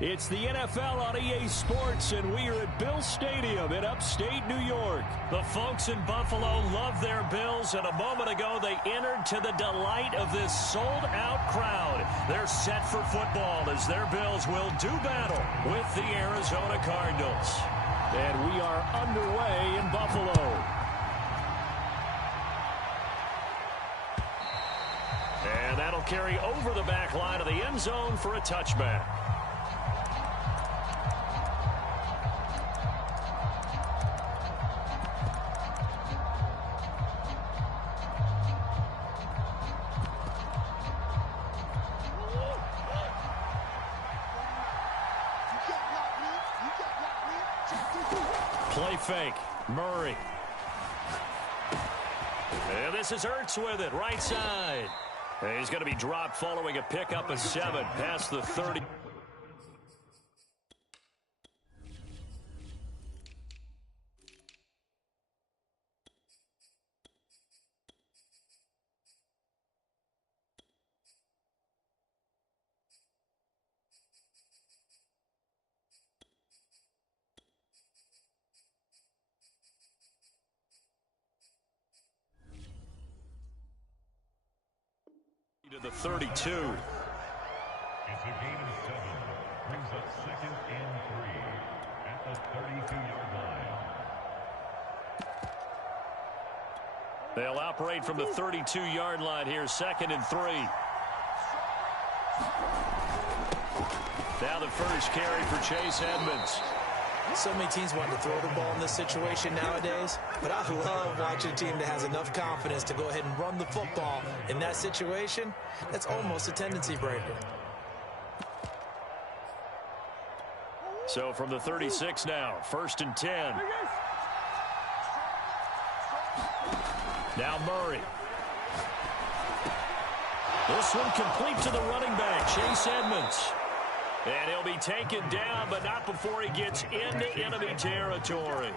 It's the NFL on EA Sports, and we are at Bill Stadium in upstate New York. The folks in Buffalo love their Bills, and a moment ago they entered to the delight of this sold-out crowd. They're set for football as their Bills will do battle with the Arizona Cardinals. And we are underway in Buffalo. And that'll carry over the back line of the end zone for a touchback. Play fake. Murray. And this is Ertz with it, right side. And he's going to be dropped following a pickup of 7 past the 30. To the 32. It's a gain of 7. Brings up 2nd and 3 at the 32-yard line. They'll operate from the 32-yard line here, 2nd and 3. Now the first carry for Chase Edmonds. So many teams want to throw the ball in this situation nowadays, but I love watching a team that has enough confidence to go ahead and run the football. In that situation, that's almost a tendency breaker. So from the 36 now, 1st and 10. Now Murray. This one complete to the running back, Chase Edmonds. And he'll be taken down, but not before he gets into enemy territory.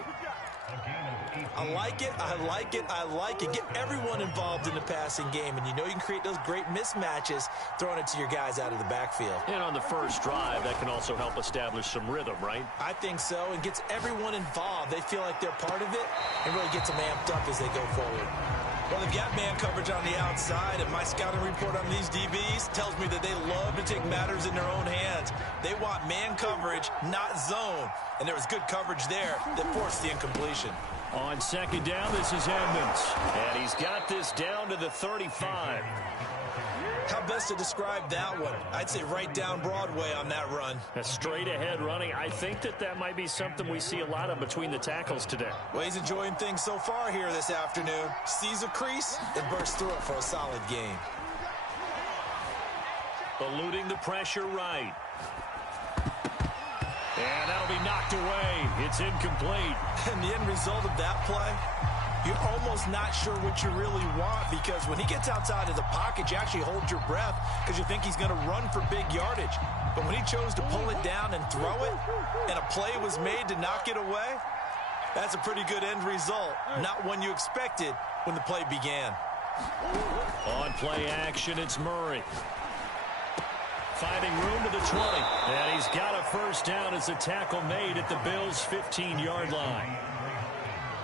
I like it, I like it, I like it. Get everyone involved in the passing game, and you know you can create those great mismatches throwing it to your guys out of the backfield. And on the first drive, that can also help establish some rhythm, right? I think so, and gets everyone involved. They feel like they're part of it, and really gets them amped up as they go forward. Well, they've got man coverage on the outside, and my scouting report on these DBs tells me that they love to take matters in their own hands. They want man coverage, not zone, and there was good coverage there that forced the incompletion. On 2nd down, this is Edmonds, and he's got this down to the 35. How best to describe that one? I'd say right down Broadway on that run. A straight ahead running. I think that might be something we see a lot of between the tackles today. Well, he's enjoying things so far here this afternoon. Sees a crease and bursts through it for a solid gain. Eluding the pressure right. And that'll be knocked away. It's incomplete. And the end result of that play, you're almost not sure what you really want, because when he gets outside of the pocket, you actually hold your breath because you think he's going to run for big yardage. But when he chose to pull it down and throw it, and a play was made to knock it away, that's a pretty good end result. Not one you expected when the play began. On play action, it's Murray. Finding room to the 20. And he's got a first down as a tackle made at the Bills' 15-yard line.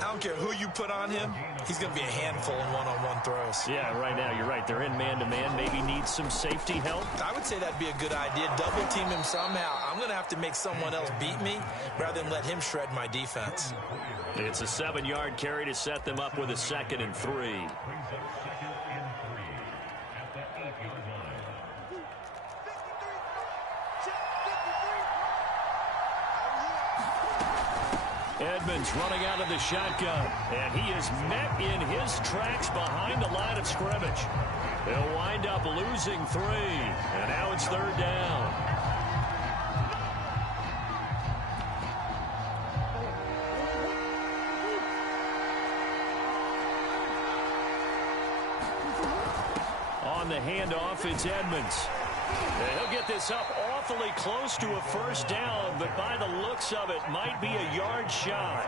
I don't care who you put on him, he's going to be a handful in one-on-one throws. Yeah, right now, you're right. They're in man-to-man. Maybe needs some safety help. I would say that'd be a good idea. Double team him somehow. I'm going to have to make someone else beat me rather than let him shred my defense. It's a 7-yard carry to set them up with a 2nd and 3. Edmonds running out of the shotgun, and he is met in his tracks behind the line of scrimmage. He'll wind up losing 3, and now it's 3rd down. On the handoff, it's Edmonds. And he'll get this up awfully close to a first down, but by the looks of it, might be a yard shy.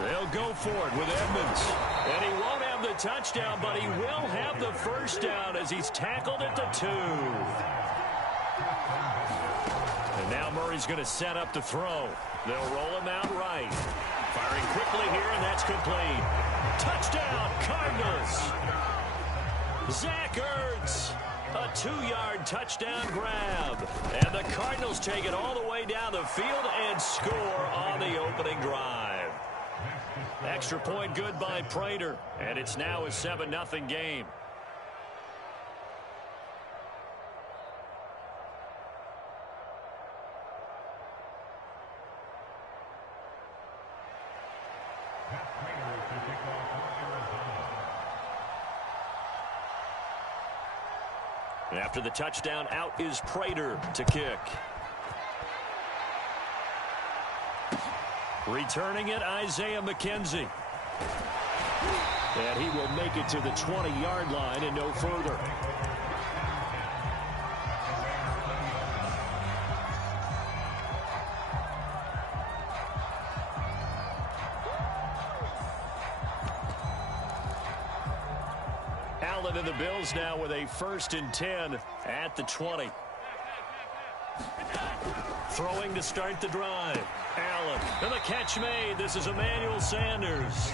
They'll go for it with Edmonds. And he won't have the touchdown, but he will have the first down as he's tackled at the 2. And now Murray's going to set up to throw. They'll roll him out right. Firing quickly here, and that's complete. Touchdown, Cardinals. Zach Ertz. A 2-yard touchdown grab. And the Cardinals take it all the way down the field and score on the opening drive. Extra point good by Prater. And it's now a 7-0 game. After the touchdown, out is Prater to kick. Returning it, Isaiah McKenzie. And he will make it to the 20-yard line and no further. Allen and the Bills now with a 1st and 10 at the 20. Throwing to start the drive. Allen, and the catch made. This is Emmanuel Sanders.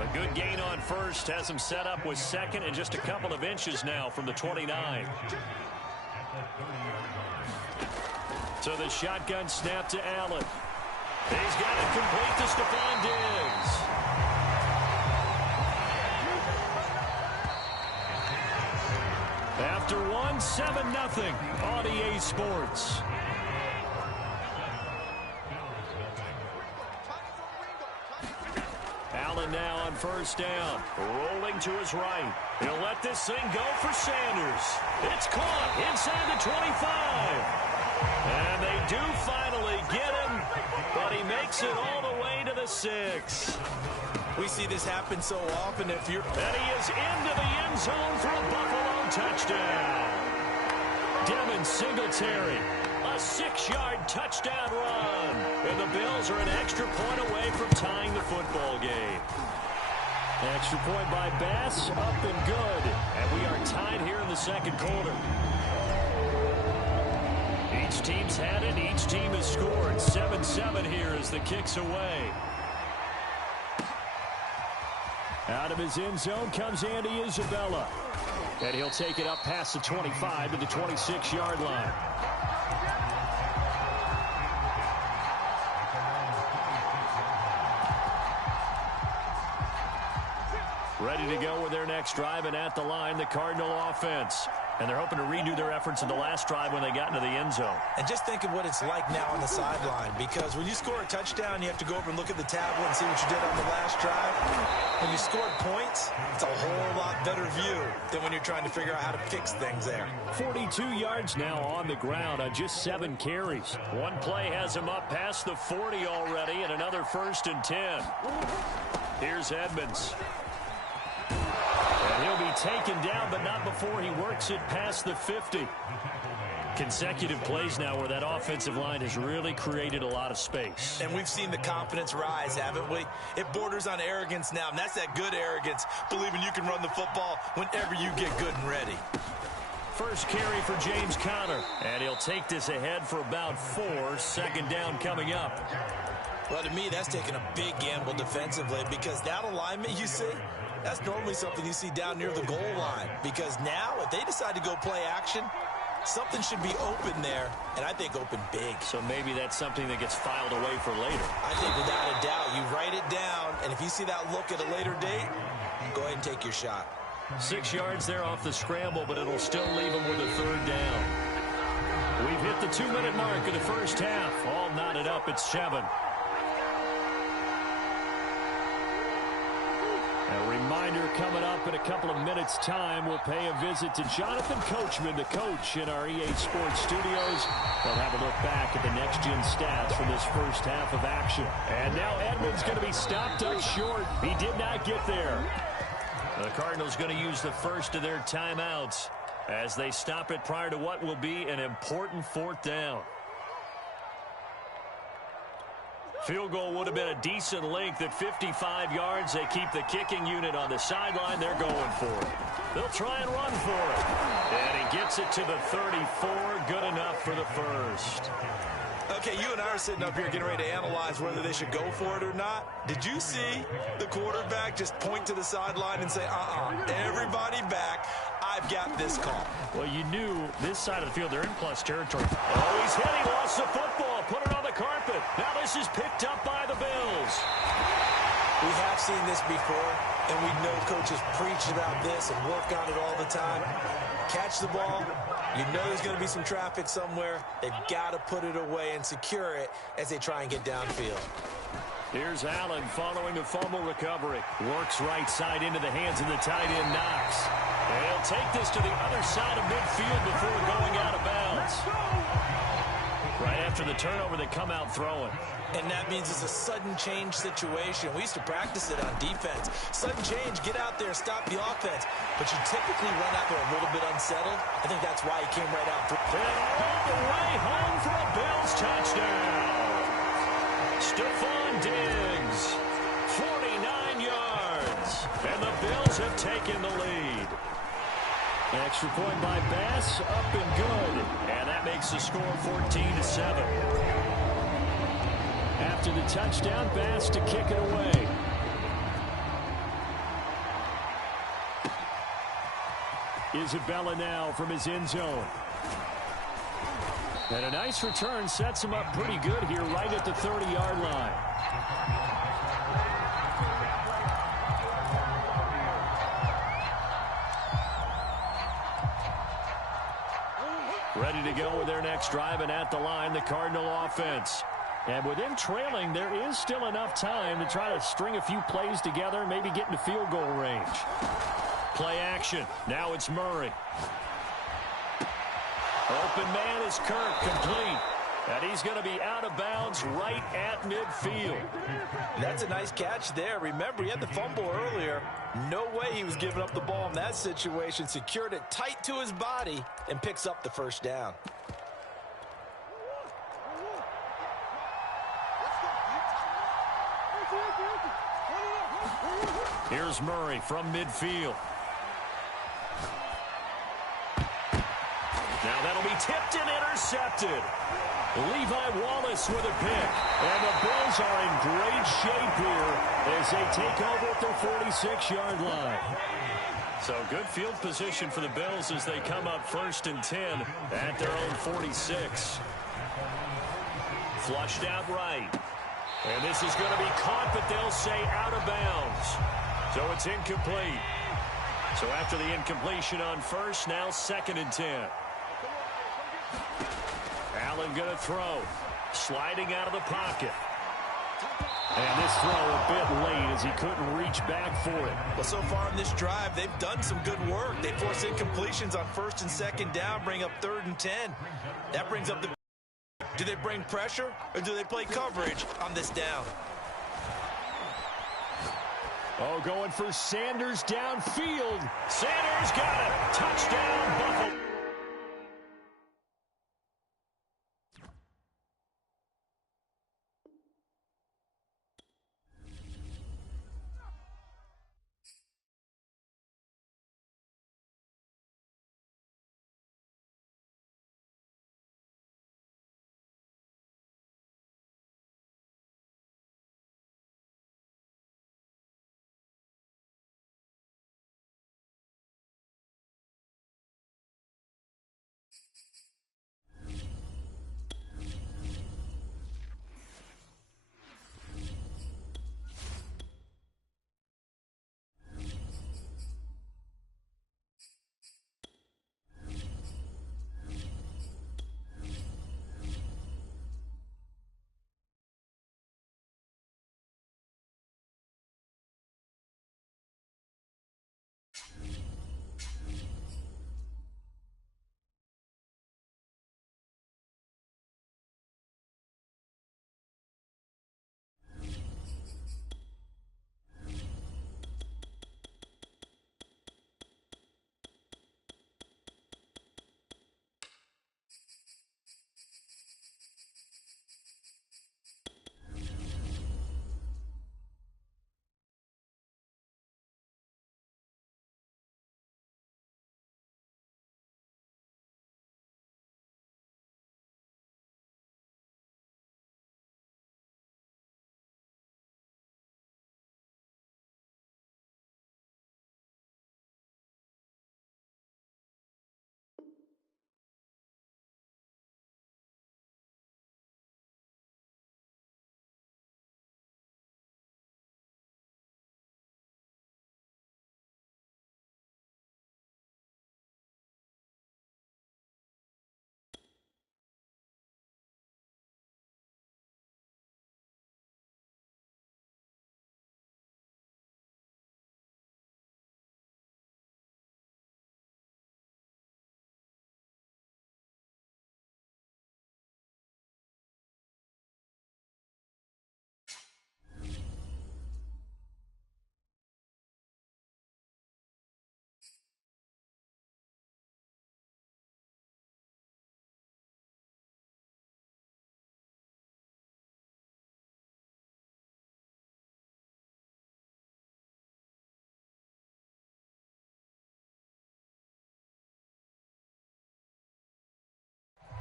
A good gain on first. Has him set up with second and just a couple of inches now from the 29. So the shotgun snap to Allen. He's got it complete to Stephon Diggs. After 7-0 on EA Sports. Allen now on 1st down. Rolling to his right. He'll let this thing go for Sanders. It's caught inside the 25. And they do finally get him, but he makes it all the way to the 6. We see this happen so often. And he is into the end zone for a Buffalo touchdown. Devin Singletary, a 6-yard touchdown run. And the Bills are an extra point away from tying the football game. Extra point by Bass, up and good. And we are tied here in the 2nd quarter. Each team's had it. Each team has scored. 7-7 here as the kick's away. Out of his end zone comes Andy Isabella. And he'll take it up past the 25 to the 26-yard line. Ready to go with their next drive, and at the line, the Cardinal offense. And they're hoping to redo their efforts in the last drive when they got into the end zone. And just think of what it's like now on the sideline, because when you score a touchdown, you have to go over and look at the tablet and see what you did on the last drive. When you scored points, it's a whole lot better view than when you're trying to figure out how to fix things there. 42 yards now on the ground on just 7 carries. One play has him up past the 40 already, and another 1st and 10. Here's Edmonds. And he'll be taken down, but not before he works it past the 50. Consecutive plays now where that offensive line has really created a lot of space. And we've seen the confidence rise, haven't we? It borders on arrogance now, and that's that good arrogance, believing you can run the football whenever you get good and ready. First carry for James Conner, and he'll take this ahead for about 4. 2nd down coming up. Well, to me, that's taking a big gamble defensively, because that alignment you see, that's normally something you see down near the goal line. Because now, if they decide to go play action, something should be open there, and I think open big. So maybe that's something that gets filed away for later. I think without a doubt, you write it down, and if you see that look at a later date, go ahead and take your shot. 6 yards there off the scramble, but it'll still leave them with a 3rd down. We've hit the 2-minute mark of the first half. All knotted up at 7. A reminder coming up in a couple of minutes' time. We'll pay a visit to Jonathan Coachman, the coach in our EA Sports studios. We'll have a look back at the next-gen stats from this first half of action. And now Edmonds going to be stopped up short. He did not get there. The Cardinals going to use the first of their timeouts as they stop it prior to what will be an important 4th down. Field goal would have been a decent length at 55 yards. They keep the kicking unit on the sideline. They're going for it. They'll try and run for it. And he gets it to the 34. Good enough for the first. Okay, you and I are sitting up here getting ready to analyze whether they should go for it or not. Did you see the quarterback just point to the sideline and say, everybody back, I've got this call? Well, you knew this side of the field, they're in plus territory. Oh, he's hit. He lost the football. Put it on the carpet. Now this is picked up by the Bills. We have seen this before, and we know coaches preach about this and work on it all the time. Catch the ball. You know there's going to be some traffic somewhere. They've got to put it away and secure it as they try and get downfield. Here's Allen following the fumble recovery. Works right side into the hands of the tight end, Knox. And he'll take this to the other side of midfield before going out of bounds. Right after the turnover, they come out throwing. And that means it's a sudden change situation. We used to practice it on defense. Sudden change, get out there, stop the offense. But you typically run out there a little bit unsettled. I think that's why he came right out. And all the way home for a Bills touchdown. Stephon Diggs, 49 yards. And the Bills have taken the lead. Extra point by Bass, up and good. And that makes the score 14-7. After the touchdown, Bass to kick it away. Isabella now from his end zone. And a nice return sets him up pretty good here right at the 30-yard line. Ready to go with their next drive, and at the line, the Cardinal offense. And with them trailing, there is still enough time to try to string a few plays together and maybe get into field goal range. Play action. Now it's Murray. Open man is Kirk, complete. And he's going to be out of bounds right at midfield. That's a nice catch there. Remember, he had the fumble earlier. No way he was giving up the ball in that situation. Secured it tight to his body and picks up the first down. Here's Murray from midfield. Now that'll be tipped and intercepted. Levi Wallace with a pick. And the Bills are in great shape here as they take over at their 46-yard line. So good field position for the Bills as they come up 1st and 10 at their own 46. Flushed out right. And this is going to be caught, but they'll say out of bounds. So it's incomplete. So after the incompletion on first, now 2nd and 10. Allen going to throw. Sliding out of the pocket. And this throw a bit late as he couldn't reach back for it. Well, so far in this drive, they've done some good work. They force incompletions on 1st and 2nd down, bring up 3rd and 10. That brings up the... Do they bring pressure or do they play coverage on this down? Oh, going for Sanders downfield. Sanders got it. Touchdown, Buffalo.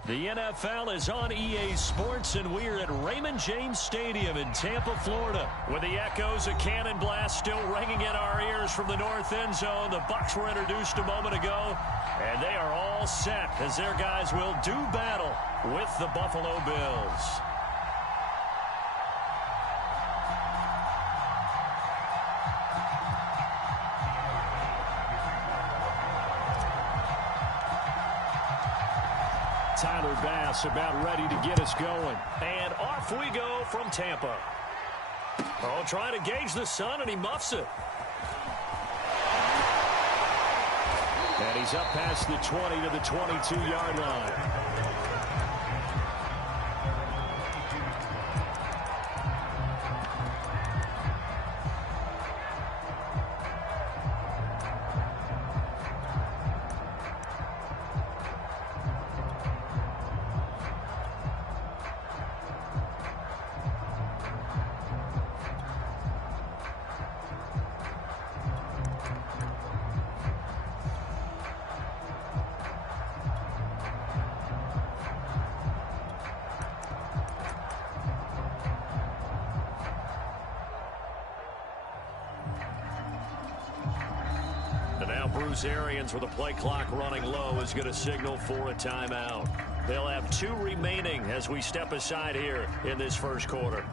The NFL is on EA Sports, and we're at Raymond James Stadium in Tampa, Florida. With the echoes of cannon blast still ringing in our ears from the north end zone, the Bucs were introduced a moment ago, and they are all set as their guys will do battle with the Buffalo Bills. Tyler Bass about ready to get us going. And off we go from Tampa. Oh, trying to gauge the sun, and he muffs it. And he's up past the 20 to the 22-yard line. Bruce Arians, with the play clock running low, is going to signal for a timeout. They'll have 2 remaining as we step aside here in this first quarter.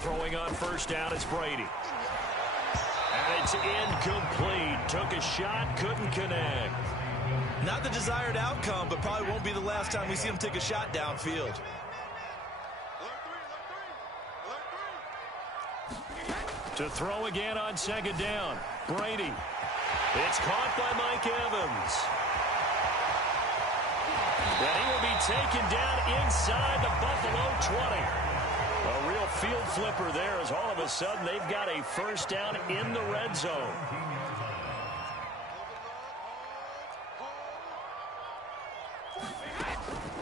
Throwing on first down is Brady. And it's incomplete. Took a shot, couldn't connect. Not the desired outcome, but probably won't be the last time we see him take a shot downfield. To throw again on second down. Brady. It's caught by Mike Evans. And he will be taken down inside the Buffalo 20. A real field flipper there, as all of a sudden they've got a first down in the red zone.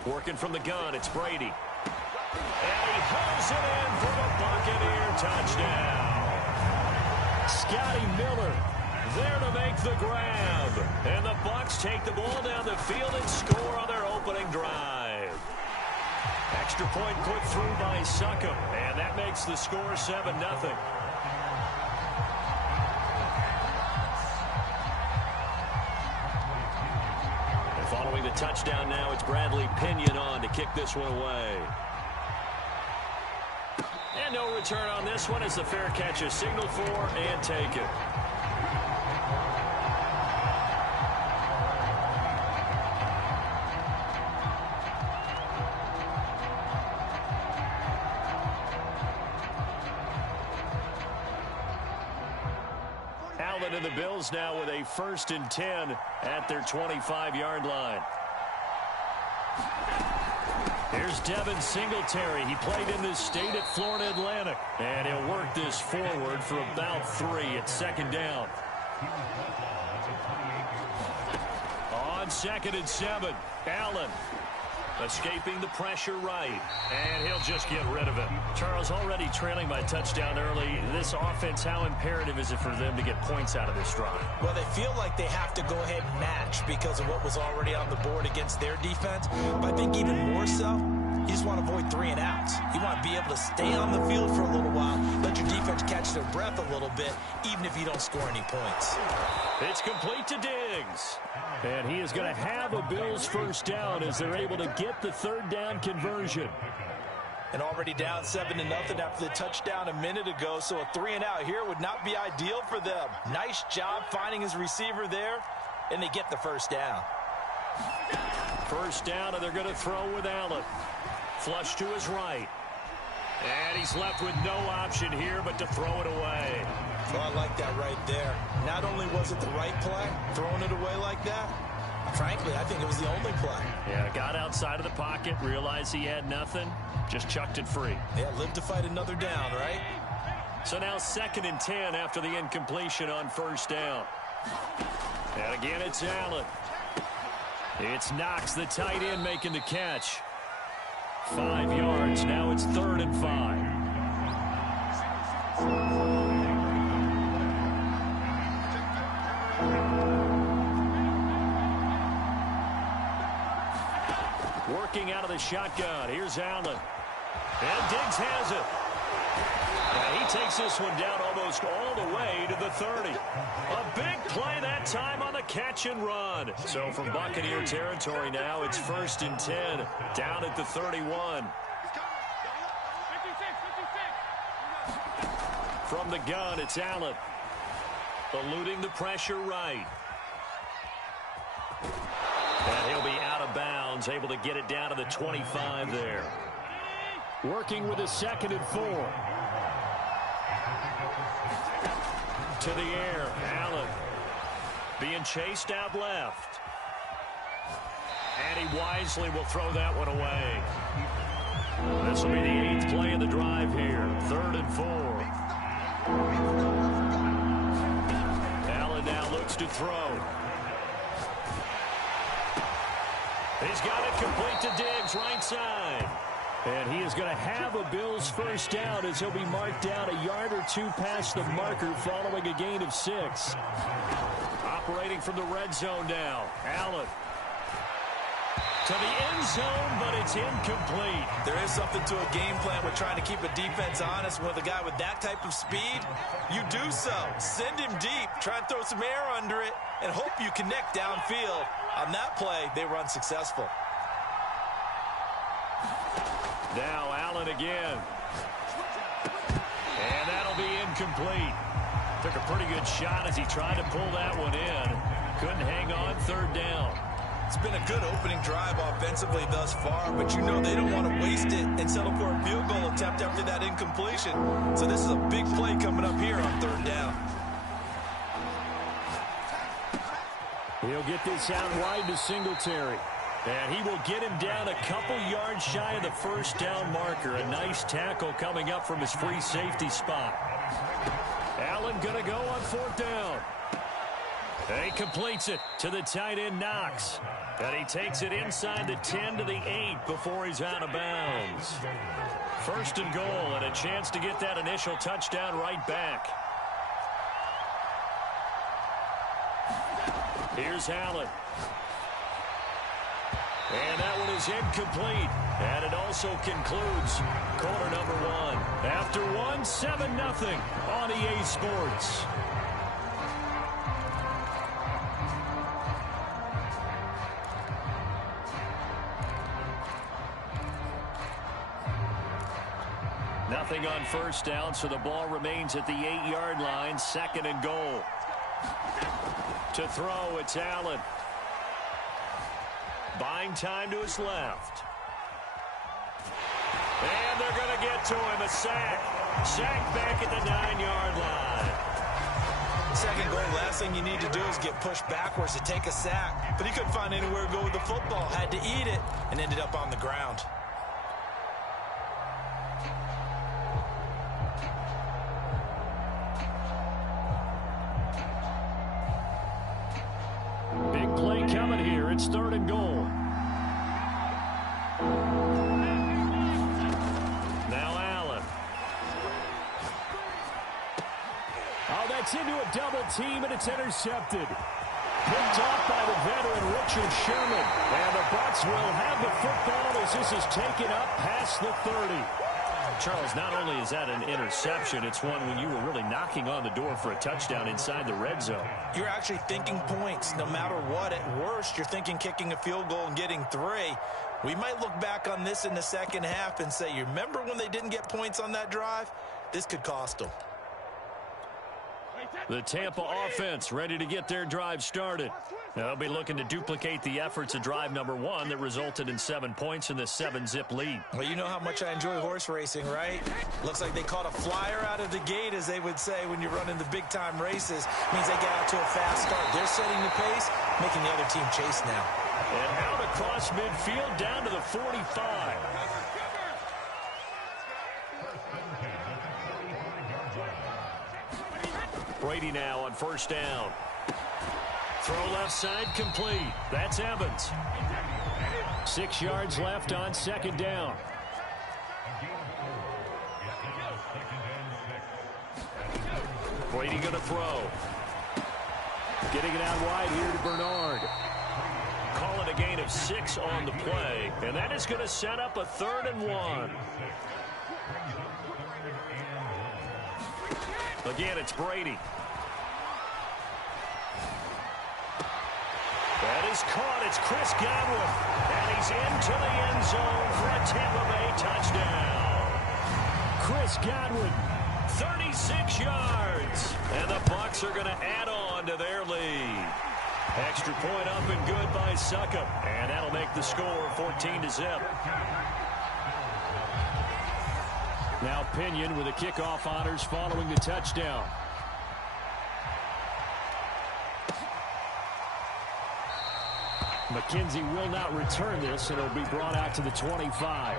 Working from the gun, it's Brady. And he hauls it in for the Buccaneer touchdown. Scotty Miller there to make the grab. And the Bucs take the ball down the field and score on their opening drive. Extra point put through by Succop, and that makes the score 7-0. And following the touchdown now, it's Bradley Pinion on to kick this one away. And no return on this one as the fair catch is signaled for and taken. And the Bills now with a 1st and 10 at their 25-yard line. Here's Devin Singletary. He played in this state at Florida Atlantic. And he'll work this forward for about 3 at second down. On 2nd and 7, Allen escaping the pressure right. And he'll just get rid of it. Charles, already trailing by touchdown early. This offense, how imperative is it for them to get points out of this drive? Well, they feel like they have to go ahead and match because of what was already on the board against their defense. But I think even more so, you just want to avoid 3 and outs. You want to be able to stay on the field for a little while, let your defense catch their breath a little bit, even if you don't score any points. It's complete to Diggs. And he is going to have a Bills first down as they're able to get the 3rd down conversion. And already down 7-0 after the touchdown a minute ago, so a 3 and out here would not be ideal for them. Nice job finding his receiver there, and they get the first down. First down, and they're going to throw with Allen. Flush to his right. And he's left with no option here but to throw it away. Well, I like that right there. Not only was it the right play, throwing it away like that, frankly, I think it was the only play. Yeah, got outside of the pocket, realized he had nothing, just chucked it free. Yeah, live to fight another down, right? So now 2nd and 10 after the incompletion on 1st down. And again, it's Allen. It's Knox, the tight end, making the catch. 5 yards. Now it's 3rd and 5. Working out of the shotgun. Here's Allen. And Diggs has it. And he takes this one down almost all the way to the 30. A big play that time on the catch and run. So from Buccaneer territory now, it's 1st and 10, down at the 31. From the gun, it's Allen. Eluding the pressure right. And he'll be out of bounds, able to get it down to the 25 there. Working with a 2nd and 4. To the air, Allen. Being chased out left. And he wisely will throw that one away. This will be the 8th play of the drive here. 3rd and 4. Allen now looks to throw. He's got it complete to Diggs, right side. And he is going to have a Bills 1st down as he'll be marked down a yard or 2 past the marker following a gain of 6. Operating from the red zone now. Allen. To the end zone, but it's incomplete. There is something to a game plan with trying to keep a defense honest. With a guy with that type of speed, you do so. Send him deep, try and throw some air under it, and hope you connect downfield. On that play, they were unsuccessful. Now Allen again. And that'll be incomplete. Took a pretty good shot as he tried to pull that one in. Couldn't hang on. 3rd down. It's been a good opening drive offensively thus far, but you know they don't want to waste it and settle for a field goal attempt after that incompletion. So this is a big play coming up here on 3rd down. He'll get this out wide to Singletary. And he will get him down a couple yards shy of the 1st down marker. A nice tackle coming up from his free safety spot. Allen going to go on 4th down. And he completes it to the tight end Knox. And he takes it inside the 10 to the 8 before he's out of bounds. 1st and goal, and a chance to get that initial touchdown right back. Here's Allen. And that one is incomplete. And it also concludes quarter number 1. After 1, 7-0 on EA Sports. Nothing on 1st down, so the ball remains at the 8-yard line. 2nd and goal. To throw, it's Allen. Buying time to his left. And they're going to get to him. A sack. Sack back at the 9-yard line. 2nd goal, last thing you need to do is get pushed backwards to take a sack. But he couldn't find anywhere to go with the football. Had to eat it and ended up on the ground. Big play coming here. It's 3rd and goal. Now Allen. Oh, that's into a double team, and it's intercepted. Picked off by the veteran Richard Sherman. And the Bucs will have the football as this is taken up past the 30. Charles, not only is that an interception, it's one when you were really knocking on the door for a touchdown inside the red zone. You're actually thinking points. No matter what, at worst, you're thinking kicking a field goal and getting 3. We might look back on this in the 2nd half and say, you remember when they didn't get points on that drive? This could cost them. The Tampa offense ready to get their drive started. Now they'll be looking to duplicate the efforts of drive number 1 that resulted in 7 points in the 7-zip lead. Well, you know how much I enjoy horse racing, right? Looks like they caught a flyer out of the gate, as they would say when you're running the big-time races. Means they get out to a fast start. They're setting the pace, making the other team chase now. And out across midfield down to the 45. Brady now on first down. Throw left side complete. That's Evans. 6 yards left on second down. Brady going to throw. Getting it out wide here to Bernard. Call it a gain of 6 on the play. And that is going to set up a 3rd and 1. Again, it's Brady. That is caught. It's Chris Godwin. And he's into the end zone for a Tampa Bay touchdown. Chris Godwin, 36 yards. And the Bucs are going to add on to their lead. Extra point up and good by Succop. And that'll make the score 14-0. Now Pinion with the kickoff honors following the touchdown. McKenzie will not return this, and it'll be brought out to the 25.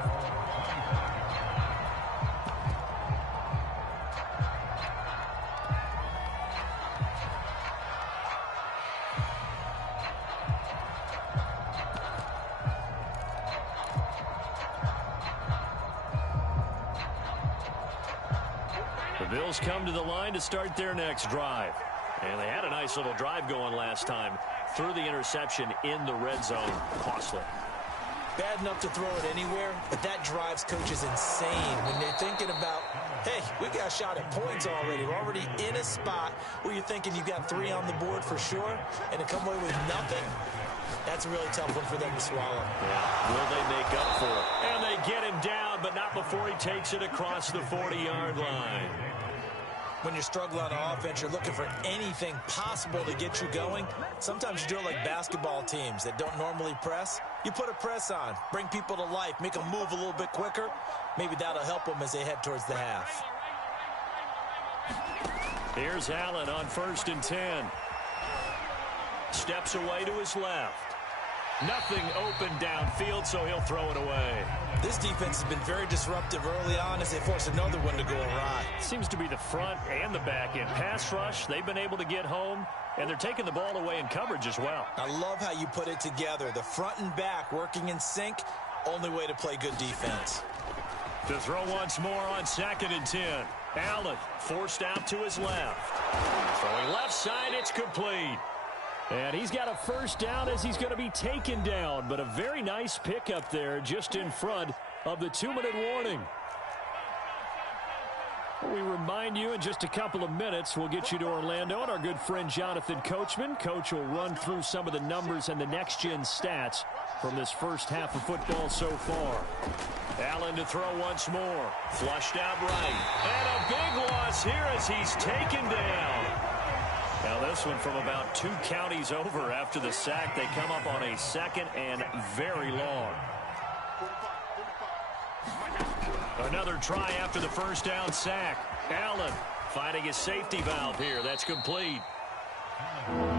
The Bills come to the line to start their next drive. And they had a nice little drive going last time. Threw the interception in the red zone. Costly. Bad enough to throw it anywhere, but that drives coaches insane when they're thinking about, hey, we got a shot at points already. We're already in a spot where you're thinking you got 3 on the board for sure, and to come away with nothing, that's a really tough one for them to swallow. Yeah. Will they make up for it? And they get him down, but not before he takes it across the 40-yard line. When you're struggling on offense, you're looking for anything possible to get you going. Sometimes you do it like basketball teams that don't normally press. You put a press on, bring people to life, make them move a little bit quicker. Maybe that'll help them as they head towards the half. Here's Allen on 1st and 10. Steps away to his left. Nothing open downfield, so he'll throw it away. This defense has been very disruptive early on as they force another one to go awry. Seems to be the front and the back end. Pass rush, they've been able to get home, and they're taking the ball away in coverage as well. I love how you put it together. The front and back working in sync, only way to play good defense. To throw once more on 2nd and 10. Allen forced out to his left. Throwing left side, it's complete. And he's got a first down as he's going to be taken down. But a very nice pickup there just in front of the 2-minute warning. We remind you in just a couple of minutes we'll get you to Orlando and our good friend Jonathan Coachman. Coach will run through some of the numbers and the next-gen stats from this first half of football so far. Allen to throw once more. Flushed out right. And a big loss here as he's taken down. Now this one from about 2 counties over after the sack. They come up on a 2nd and very long. Another try after the first down sack. Allen finding his safety valve here. That's complete.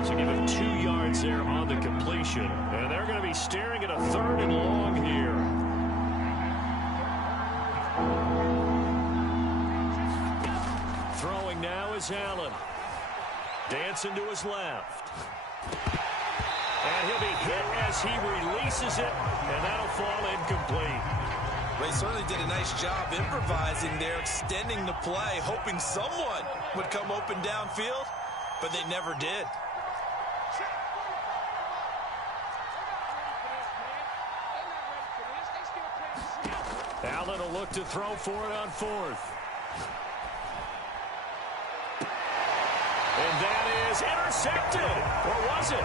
So give him 2 yards there on the completion. And they're going to be staring at a 3rd and long here. Throwing now is Allen. Dancing to his left. And he'll be hit as he releases it, and that'll fall incomplete. They certainly did a nice job improvising there, extending the play, hoping someone would come open downfield, but they never did. Allen will look to throw for it on 4th. And that is intercepted. Or was it?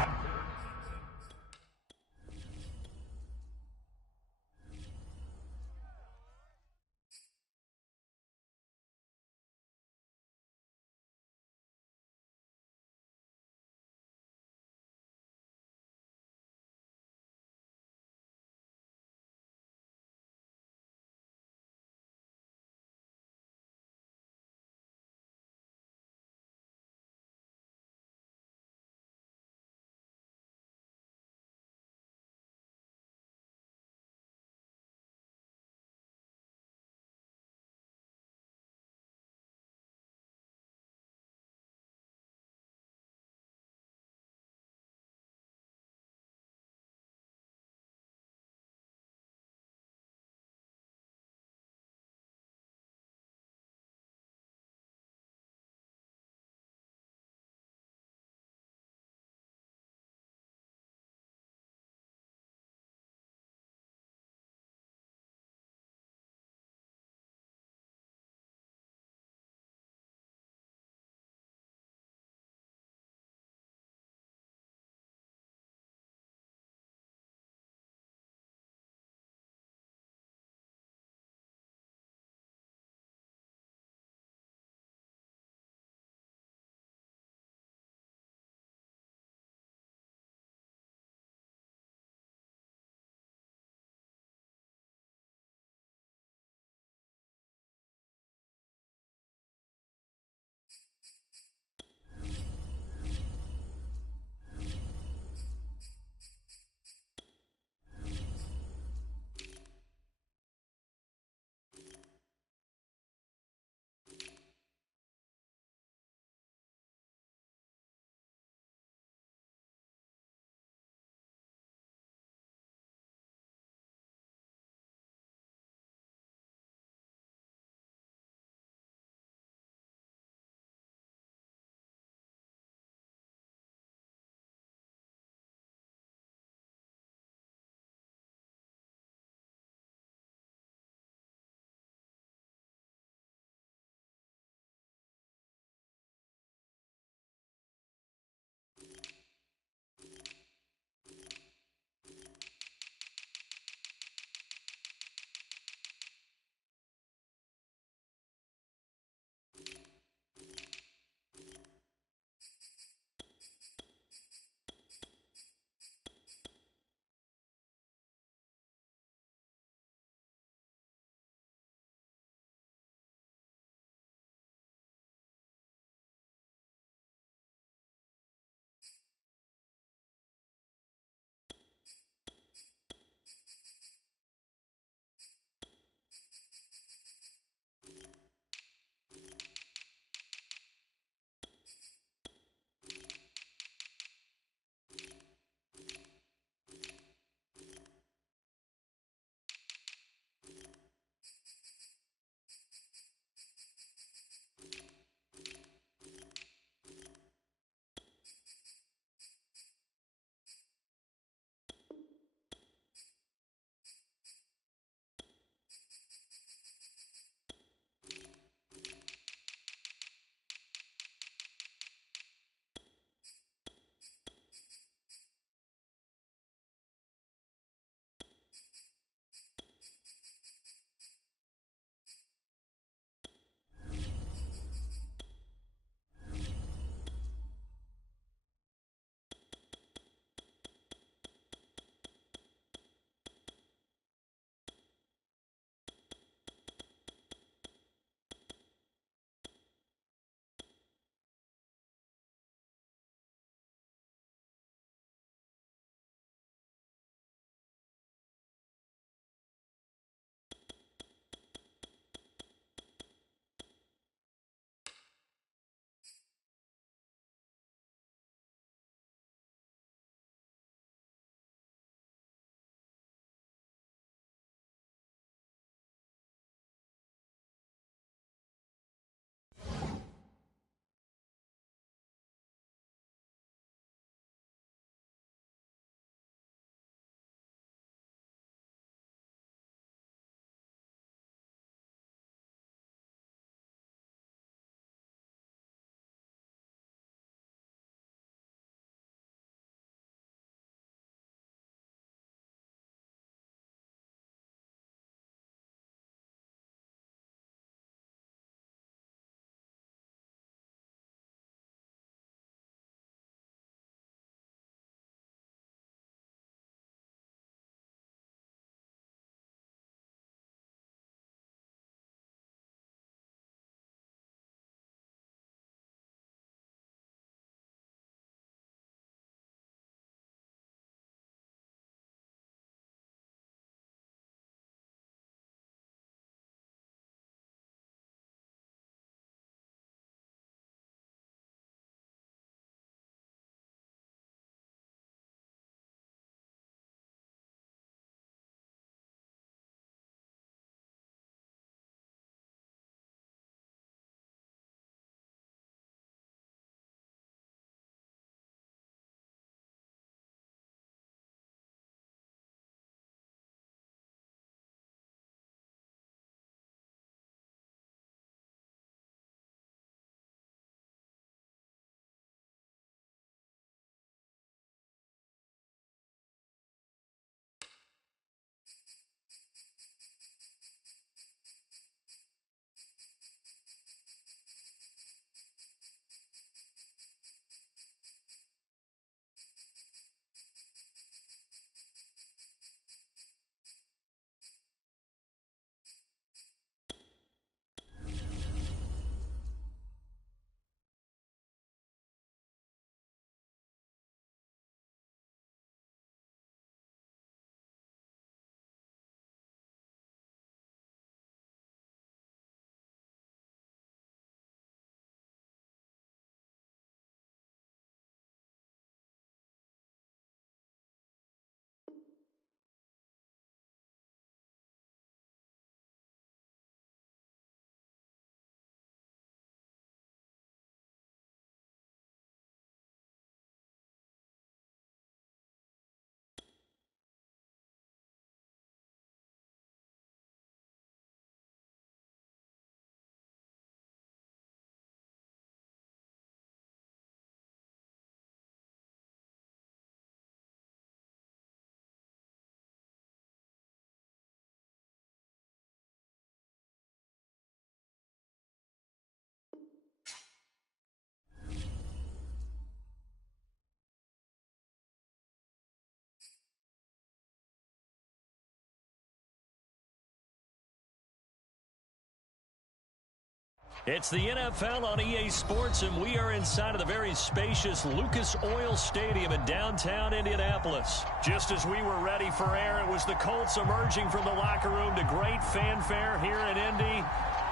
It's the NFL on EA Sports, and we are inside of the very spacious Lucas Oil Stadium in downtown Indianapolis. Just as we were ready for air, it was the Colts emerging from the locker room to great fanfare here in Indy.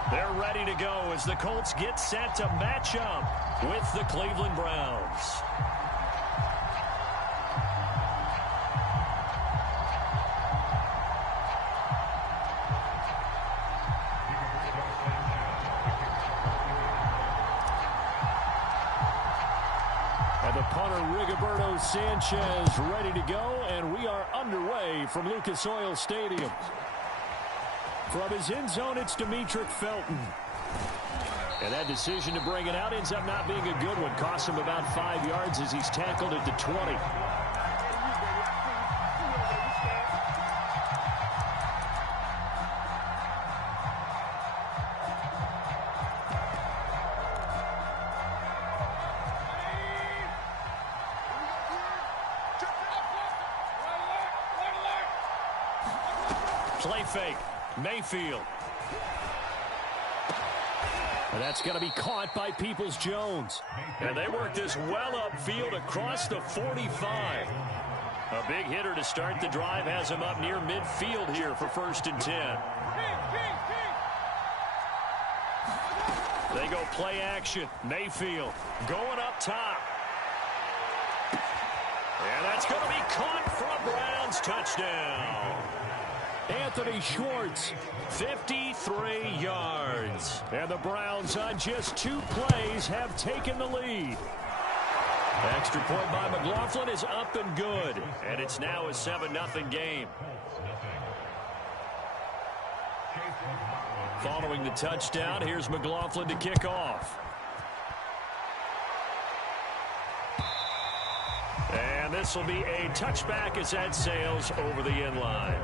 They're ready to go as the Colts get set to match up with the Cleveland Browns. And the punter, Rigoberto Sanchez, ready to go, and we are underway from Lucas Oil Stadium. From his end zone, it's Demetric Felton. And that decision to bring it out ends up not being a good one. Costs him about 5 yards as he's tackled at the 20. Play fake. Mayfield. And that's going to be caught by Peoples-Jones. And they work this well upfield across the 45. A big hitter to start the drive has him up near midfield here for 1st and 10. They go play action. Mayfield going up top. And that's going to be caught for a Browns touchdown. Anthony Schwartz, 53 yards. and the Browns on just 2 plays have taken the lead. Extra point by McLaughlin is up and good. And it's now a 7-0 game. Following the touchdown, here's McLaughlin to kick off. And this will be a touchback as that sails over the end line.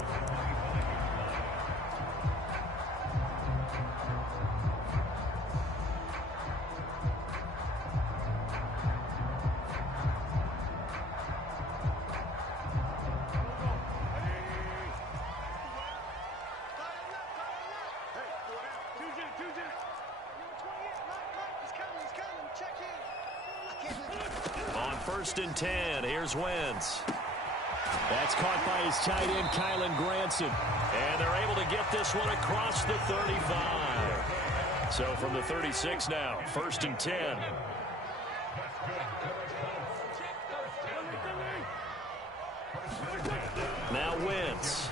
On 1st and 10, here's Wentz. That's caught by his tight end, Kylan Granson. And they're able to get this one across the 35. So from the 36 now, 1st and 10. Now Wentz.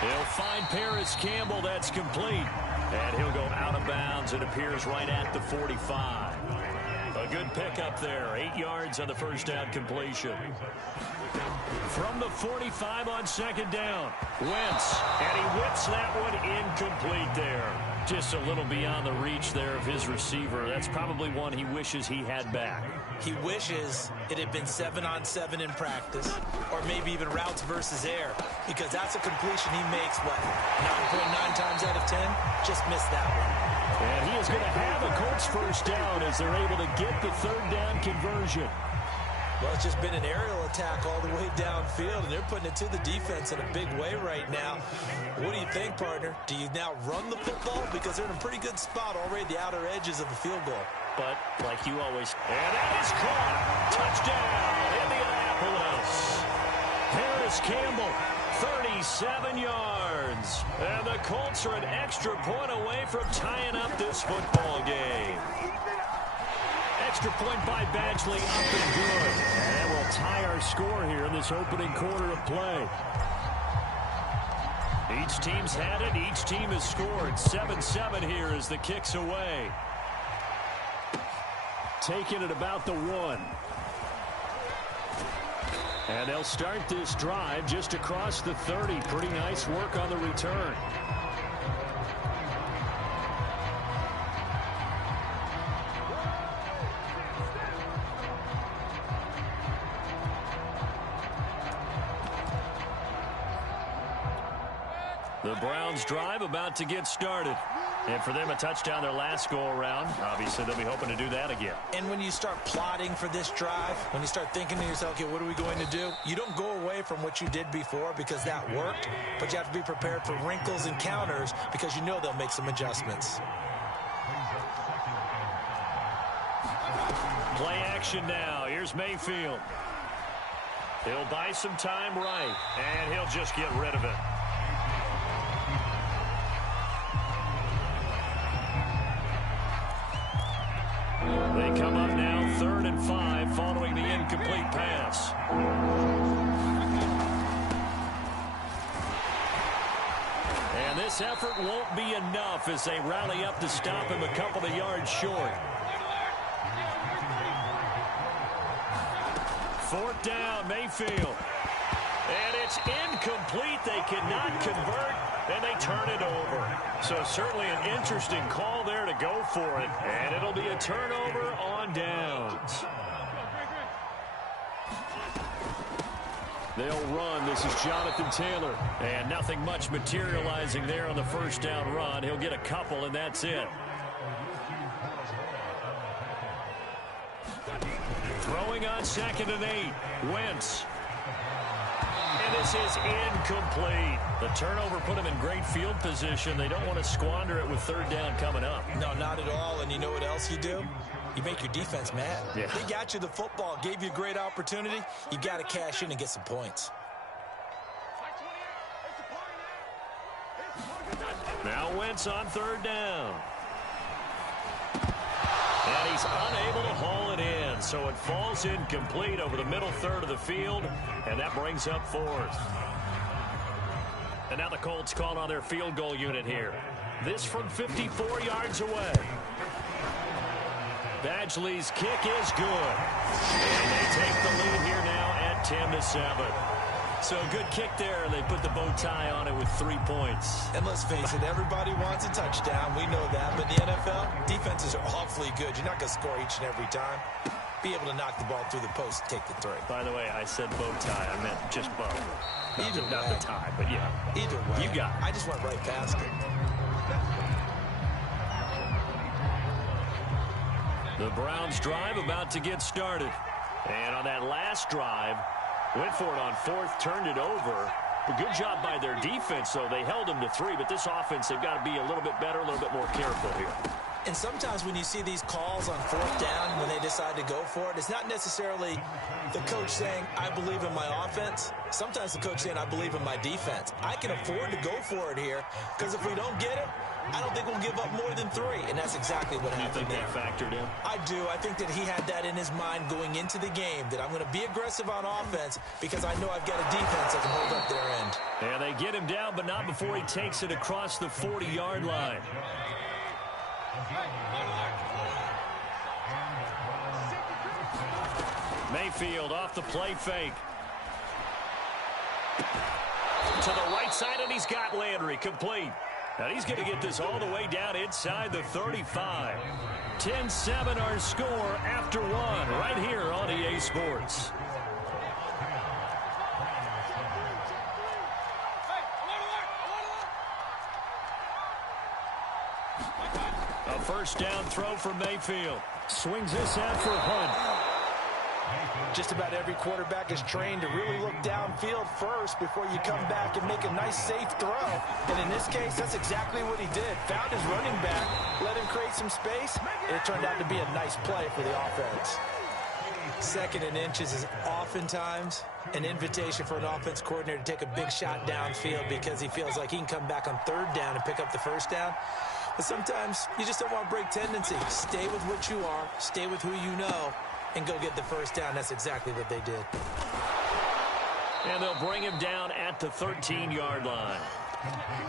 He'll find Paris Campbell. That's complete. And he'll go out of bounds. It appears right at the 45. A good pickup there. 8 yards on the first down completion. From the 45 on 2nd down. Wentz. And he whips that one incomplete there. Just a little beyond the reach there of his receiver. That's probably one he wishes he had back. He wishes it had been 7-on-7 in practice, or maybe even routes versus air, because that's a completion he makes, what, 9.9 times out of 10? Just missed that one. And he is going to have a Colts first down as they're able to get the 3rd down conversion. Well, it's just been an aerial attack all the way downfield, and they're putting it to the defense in a big way right now. What do you think, partner? Do you now run the football? Because they're in a pretty good spot already at the outer edges of the field goal. But, like you always... And that is caught. Touchdown, Indianapolis. Paris Campbell, 37 yards. And the Colts are an extra point away from tying up this football game. Extra point by Badgley, up and good. And we'll tie our score here in this opening quarter of play. Each team's had it. Each team has scored. 7-7 here as the kick's away. Taking it about the 1. And they'll start this drive just across the 30. Pretty nice work on the return. The Browns drive about to get started. And for them, a touchdown their last go-around. Obviously, they'll be hoping to do that again. And when you start plotting for this drive, when you start thinking to yourself, okay, what are we going to do? You don't go away from what you did before because that worked, but you have to be prepared for wrinkles and counters because you know they'll make some adjustments. Play action now. Here's Mayfield. He'll buy some time right, and he'll just get rid of it. They come up now 3rd and 5 following the incomplete pass. And this effort won't be enough as they rally up to stop him a couple of yards short. 4th down, Mayfield. And it's incomplete. They cannot convert, and they turn it over. So certainly an interesting call there to go for it. And it'll be a turnover on downs. They'll run. This is Jonathan Taylor. And nothing much materializing there on the first down run. He'll get a couple, and that's it. Throwing on 2nd and 8. Wentz. And this is incomplete. The turnover put him in great field position. They don't want to squander it with 3rd down coming up. No, not at all. And you know what else you do? You make your defense mad. Yeah. They got you the football, gave you a great opportunity. You got to cash in and get some points. Now Wentz on 3rd down. And he's unable to haul it in, so it falls incomplete over the middle third of the field, and that brings up 4th. And now the Colts call on their field goal unit here. This from 54 yards away. Badgley's kick is good. And they take the lead here now at 10-7. So a good kick there. They put the bow tie on it with 3 points. And let's face it, everybody wants a touchdown. We know that. But in the NFL, defenses are awfully good. You're not going to score each and every time. Be able to knock the ball through the post and take the 3. By the way, I said bow tie. I meant just bow. Either not way. the tie, but yeah. Either way. You got it. I just went right past it. The Browns drive about to get started. And on that last drive, went for it on 4th, turned it over. A good job by their defense, though. They held them to 3, but this offense, they've got to be a little bit better, a little bit more careful here. And sometimes when you see these calls on 4th down, when they decide to go for it, it's not necessarily the coach saying, I believe in my offense. Sometimes the coach saying, I believe in my defense. I can afford to go for it here, because if we don't get it, I don't think we'll give up more than 3, and that's exactly what happened there. You think that factored in? I do. I think that he had that in his mind going into the game, that I'm going to be aggressive on offense because I know I've got a defense that can hold up their end. And they get him down, but not before he takes it across the 40-yard line. Mayfield off the play fake. To the right side, and he's got Landry complete. Now he's going to get this all the way down inside the 35. 10-7 our score after 1 right here on EA Sports. A first down throw for Mayfield. Swings this out for Hunt. Just about every quarterback is trained to really look downfield first before you come back and make a nice, safe throw. And in this case, that's exactly what he did. Found his running back, let him create some space, and it turned out to be a nice play for the offense. 2nd and inches is oftentimes an invitation for an offense coordinator to take a big shot downfield because he feels like he can come back on 3rd down and pick up the first down. But sometimes you just don't want to break tendency. Stay with what you are, stay with who you know, and go get the first down. That's exactly what they did. And they'll bring him down at the 13-yard line.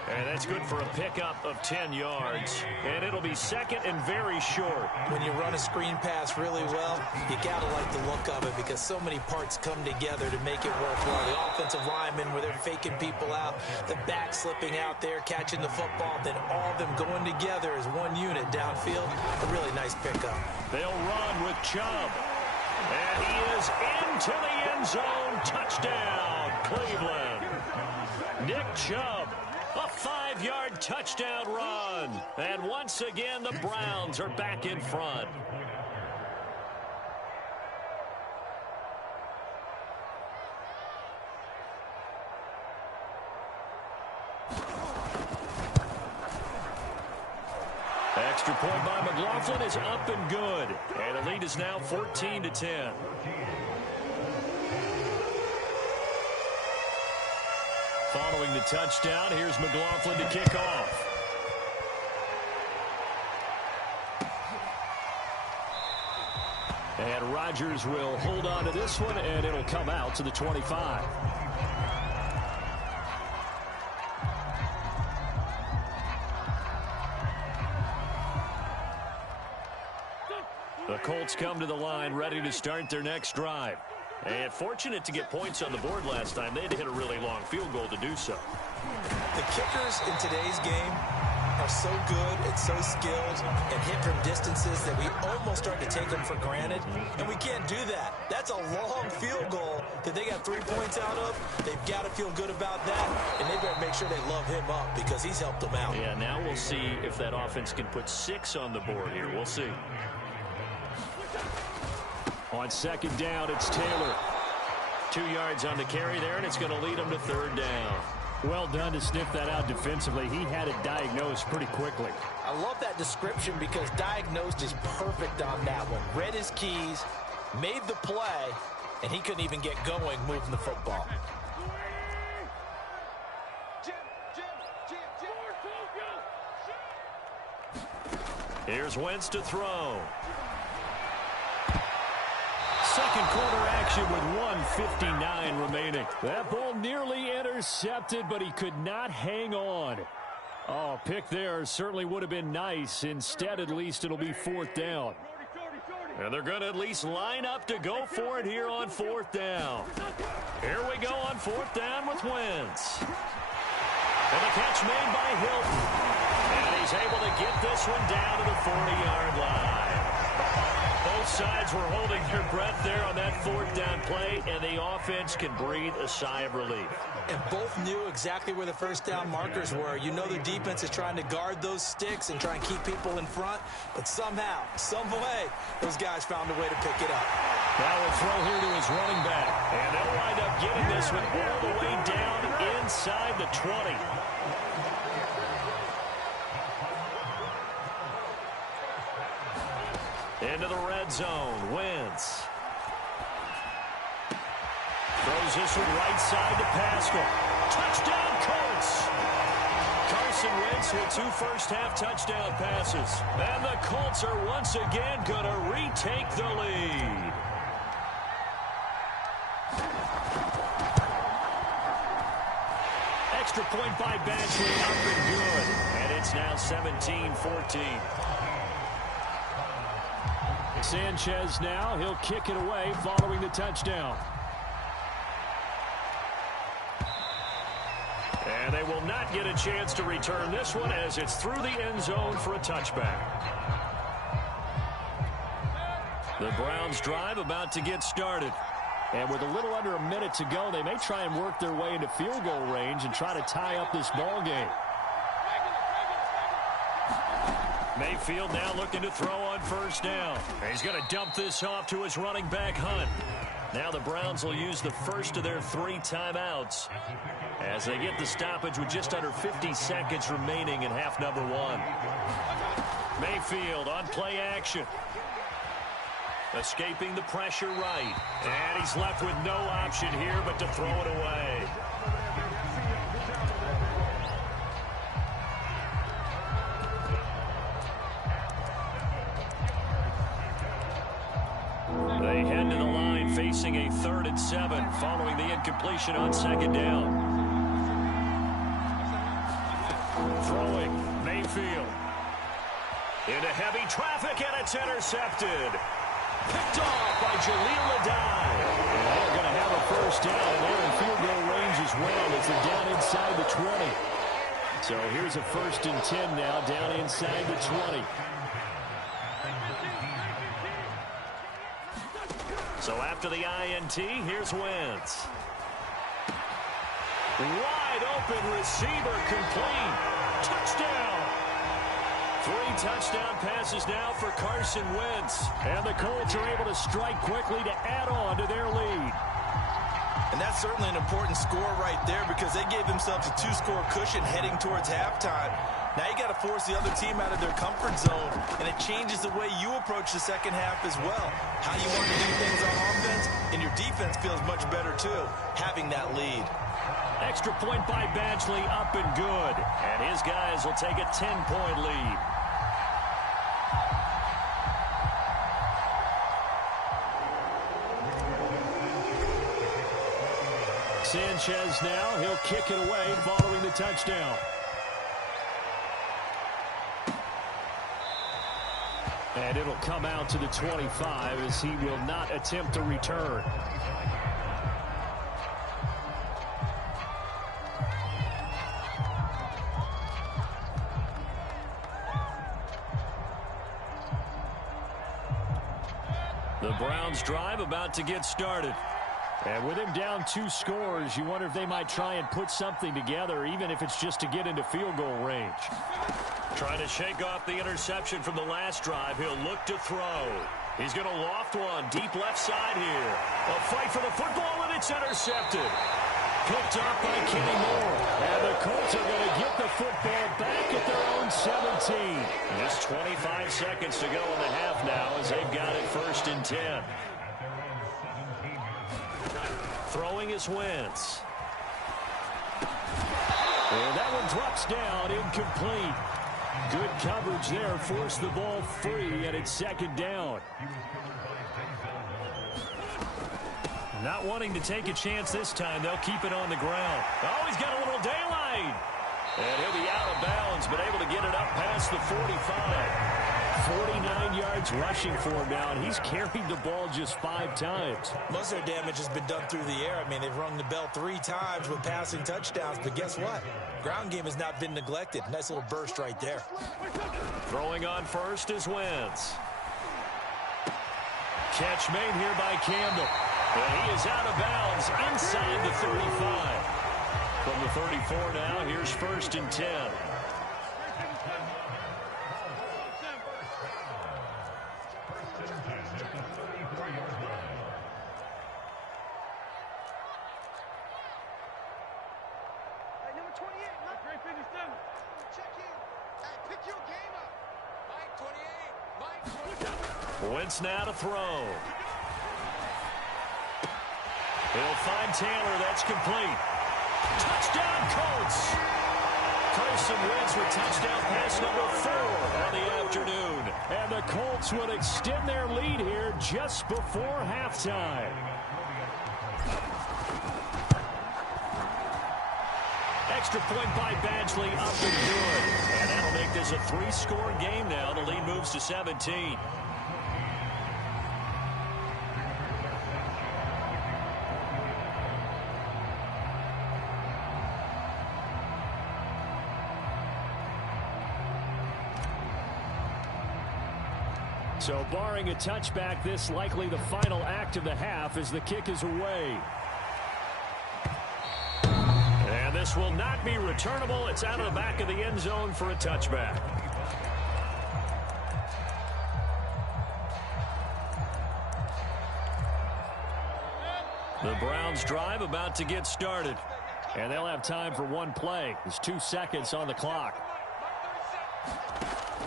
And that's good for a pickup of 10 yards. And it'll be 2nd and very short. When you run a screen pass really well, you got to like the look of it because so many parts come together to make it worthwhile. The offensive linemen where they're faking people out, the back slipping out there, catching the football, then all of them going together as one unit downfield. A really nice pickup. They'll run with Chubb. And he is into the end zone. Touchdown, Cleveland. Nick Chubb A 5-yard touchdown run. And once again, the Browns are back in front. Extra point by McLaughlin is up and good. And the lead is now 14-10. Following the touchdown, here's McLaughlin to kick off. And Rodgers will hold on to this one, and it'll come out to the 25. The Colts come to the line ready to start their next drive. And fortunate to get points on the board last time. They had to hit a really long field goal to do so. The kickers in today's game are so good and so skilled and hit from distances that we almost start to take them for granted. And we can't do that. That's a long field goal that they got 3 points out of. They've got to feel good about that. And they better make sure they love him up because he's helped them out. Yeah, now we'll see if that offense can put 6 on the board here. We'll see. On second down, it's Taylor. 2 yards on the carry there, and it's going to lead him to third down. Well done to sniff that out defensively. He had it diagnosed pretty quickly. I love that description because diagnosed is perfect on that one. Read his keys, made the play, and he couldn't even get going moving the football. Here's Wentz to throw. Second quarter action with 1:59 remaining. That ball nearly intercepted, but he could not hang on. Oh, pick there certainly would have been nice. Instead, at least it'll be fourth down. And they're going to at least line up to go for it here on fourth down. Here we go on fourth down with Wentz. And the catch made by Hilton. And he's able to get this one down to the 40-yard line. Both sides were holding their breath there on that fourth down play, and the offense can breathe a sigh of relief. And both knew exactly where the first down markers were. You know the defense is trying to guard those sticks and try and keep people in front, but somehow, some way, those guys found a way to pick it up. Now we'll throw here to his running back. And they'll wind up getting this one all the way down inside the 20. Into the red zone, Wentz. Throws this one right side to Pascal. Touchdown, Colts! Carson Wentz with 2 first-half touchdown passes. And the Colts are once again going to retake the lead. Extra point by Badgley, up and good. And it's now 17-14. Sanchez now, he'll kick it away following the touchdown. And they will not get a chance to return this one as it's through the end zone for a touchback. The Browns drive about to get started. And with a little under a minute to go, they may try and work their way into field goal range and try to tie up this ball game. Mayfield now looking to throw on first down. He's going to dump this off to his running back, Hunt. Now the Browns will use the first of their 3 timeouts as they get the stoppage with just under 50 seconds remaining in half number 1. Mayfield on play action. Escaping the pressure right. And he's left with no option here but to throw it away. They head to the line facing a 3rd and 7 following the incompletion on second down. Throwing, Mayfield. Into heavy traffic, and it's intercepted. Picked off by Jaleel Adai. They're going to have a first down, and they're in field goal range as well as they're down inside the 20. So here's a 1st and 10 now, down inside the 20. So after the INT, here's Wentz. Wide open receiver complete. Touchdown. 3 touchdown passes now for Carson Wentz. And the Colts are able to strike quickly to add on to their lead. And that's certainly an important score right there because they gave themselves a 2-score cushion heading towards halftime. Now you got to force the other team out of their comfort zone, and it changes the way you approach the second half as well. How you want to do things on offense, and your defense feels much better too, having that lead. Extra point by Badgley, up and good. And his guys will take a 10-point lead. Sanchez now, he'll kick it away following the touchdown. And it'll come out to the 25 as he will not attempt to return. The Browns drive about to get started. And with him down 2 scores, you wonder if they might try and put something together, even if it's just to get into field goal range. Trying to shake off the interception from the last drive. He'll look to throw. He's going to loft one deep left side here. A fight for the football, and it's intercepted. Picked off by Kenny Moore. And the Colts are going to get the football back at their own 17. Just 25 seconds to go in the half now as they've got it 1st and 10. Throwing is Wentz. And that one drops down, incomplete. Good coverage there, forced the ball free, and it's 2nd down. Not wanting to take a chance this time, they'll keep it on the ground. Oh, he's got a little daylight. And he'll be out of bounds, but able to get it up past the 45. 49 yards rushing for him now, and he's carried the ball just 5 times. Most of their damage has been done through the air. I mean, they've rung the bell 3 times with passing touchdowns, but guess what? Ground game has not been neglected. Nice little burst right there. Throwing on first is Wentz. Catch made here by Campbell. And he is out of bounds inside the 35. From the 34 now, here's 1st and 10. Wentz now to throw. He'll find Taylor. That's complete. Touchdown, Colts. Carson Wentz with touchdown pass number 4 on the afternoon. And the Colts will extend their lead here just before halftime. Extra point by Badgley, up and good. And that'll make this a 3-score game now. The lead moves to 17. So barring a touchback, this likely the final act of the half as the kick is away. And this will not be returnable. It's out of the back of the end zone for a touchback. The Browns drive about to get started. And they'll have time for 1 play. There's 2 seconds on the clock.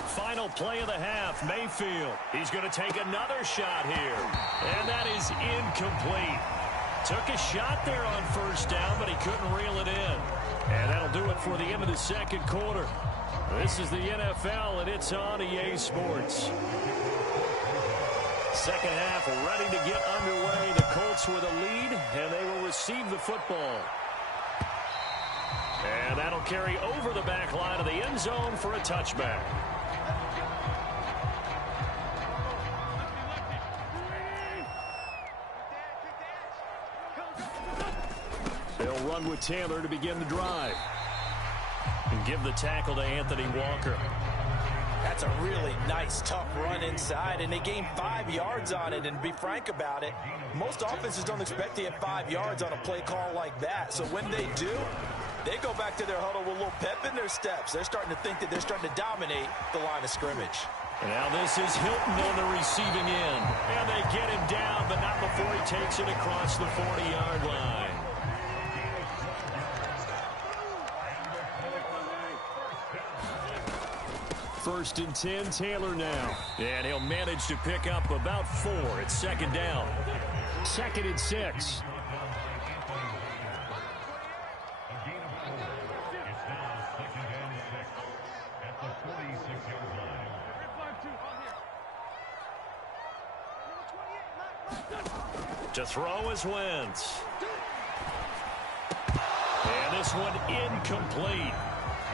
Final play of the half, Mayfield. He's going to take another shot here. And that is incomplete. Took a shot there on 1st down, but he couldn't reel it in. And that'll do it for the end of the 2nd quarter. This is the NFL, and it's on EA Sports. Second half ready to get underway. The Colts with a lead, and they will receive the football. And that'll carry over the back line of the end zone for a touchback. They'll run with Taylor to begin the drive. And give the tackle to Anthony Walker. That's a really nice, tough run inside, and they gained 5 yards on it. And to be frank about it, most offenses don't expect to get 5 yards on a play call like that. So when they do, They go back to their huddle with a little pep in their steps. They're starting to think that they're starting to dominate the line of scrimmage. And now this is Hilton on the receiving end. And they get him down, but not before he takes it across the 40-yard line. First and 10, Taylor now. And he'll manage to pick up about 4 at second down. 2nd and 6. To throw is Wentz. And this one incomplete.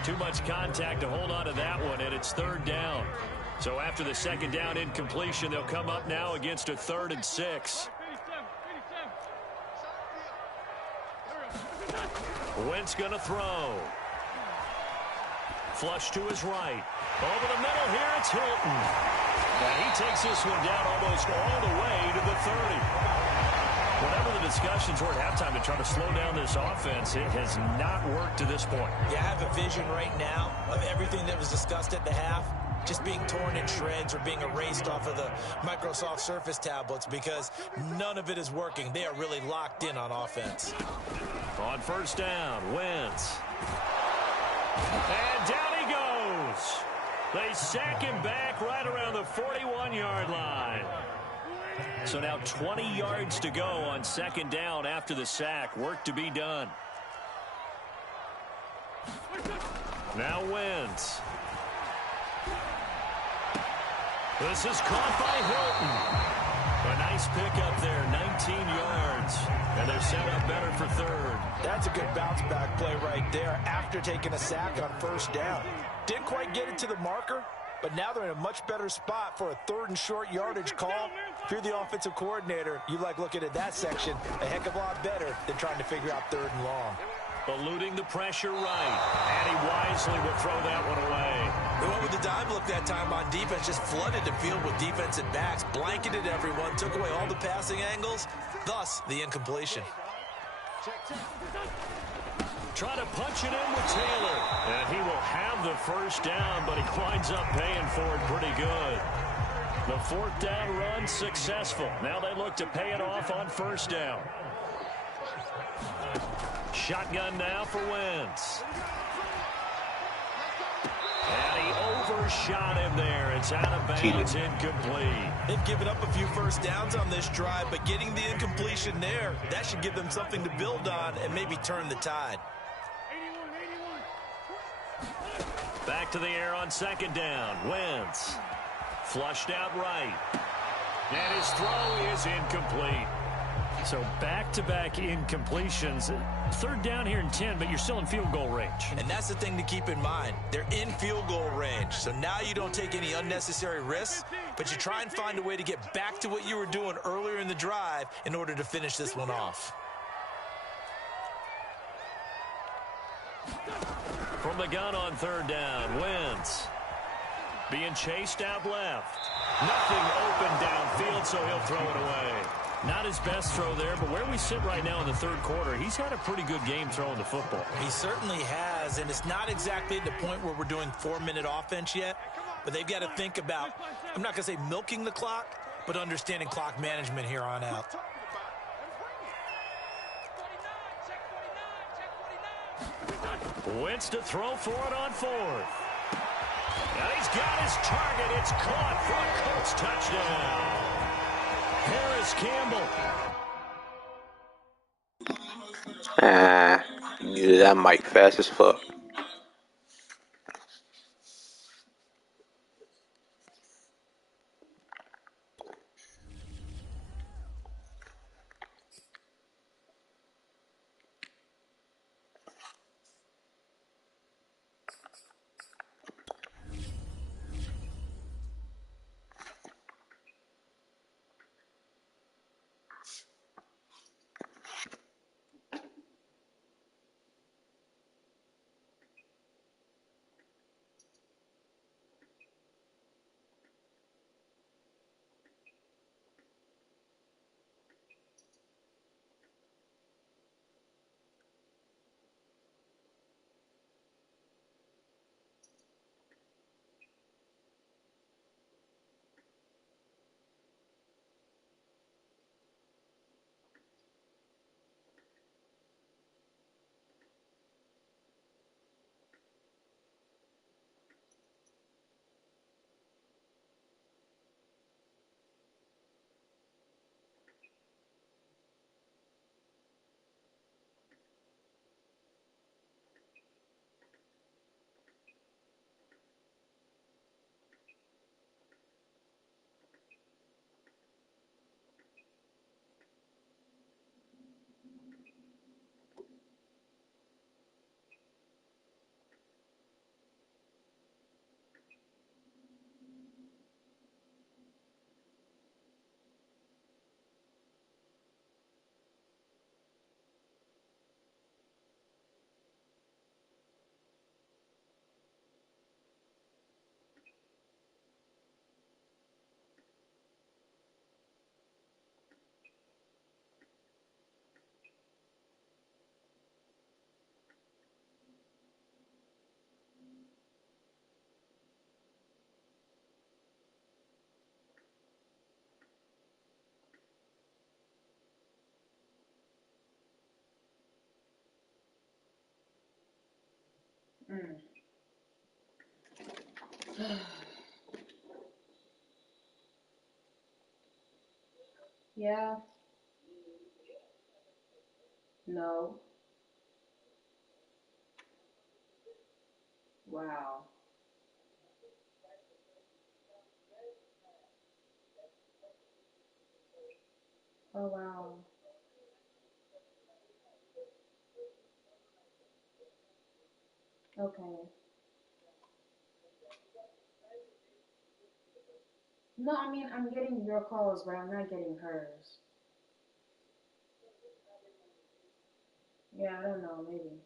Too much contact to hold on to that one, and it's 3rd down. So after the 2nd down incompletion, they'll come up now against a 3rd and 6. Wentz going to throw. Flush to his right. Over the middle here, it's Hilton. And he takes this one down almost all the way to the 30. Whatever the discussions were at halftime to try to slow down this offense, it has not worked to this point. Yeah, I have a vision right now of everything that was discussed at the half just being torn in shreds or being erased off of the Microsoft Surface tablets because none of it is working. They are really locked in on offense. On 1st down, Wentz. And down he goes. They sack him back right around the 41-yard line. So now 20 yards to go on 2nd down after the sack. Work to be done. Now Wentz. This is caught by Hilton. A nice pickup there, 19 yards. And they're set up better for 3rd. That's a good bounce back play right there after taking a sack on 1st down. Didn't quite get it to the marker, but now they're in a much better spot for a 3rd and short yardage call. If you're the offensive coordinator, you like looking at that section a heck of a lot better than trying to figure out 3rd and long. Eluding the pressure right. And he wisely will throw that one away. They went with the dive look that time on defense, just flooded the field with defensive backs, blanketed everyone, took away all the passing angles, thus the incompletion. Try to punch it in with Taylor. And he will have the 1st down, but he winds up paying for it pretty good. The 4th down run successful. Now they look to pay it off on 1st down. Shotgun now for Wentz. And he overshot him there. It's out of bounds, incomplete. They've given up a few 1st downs on this drive, but getting the incompletion there, that should give them something to build on and maybe turn the tide. Back to the air on 2nd down. Wentz. Flushed out right. And his throw is incomplete. So back-to-back incompletions. 3rd down here and 10, but you're still in field goal range. And that's the thing to keep in mind. They're in field goal range. So now you don't take any unnecessary risks, but you try and find a way to get back to what you were doing earlier in the drive in order to finish this one off. From the gun on 3rd down, Wentz. Being chased out left. Nothing open downfield, so he'll throw it away. Not his best throw there, but where we sit right now in the 3rd quarter, he's had a pretty good game throwing the football. He certainly has, and it's not exactly at the point where we're doing 4-minute offense yet, but they've got to think about, I'm not going to say milking the clock, but understanding clock management here on out. Wentz to throw for it on 4th. Now he's got his target. It's caught for a Colts touchdown. Harris Campbell. Knew that mic fast as fuck. Yeah. No. Wow. Oh, wow. Okay. No, I mean, I'm getting your calls, but I'm not getting hers. Yeah, I don't know, maybe.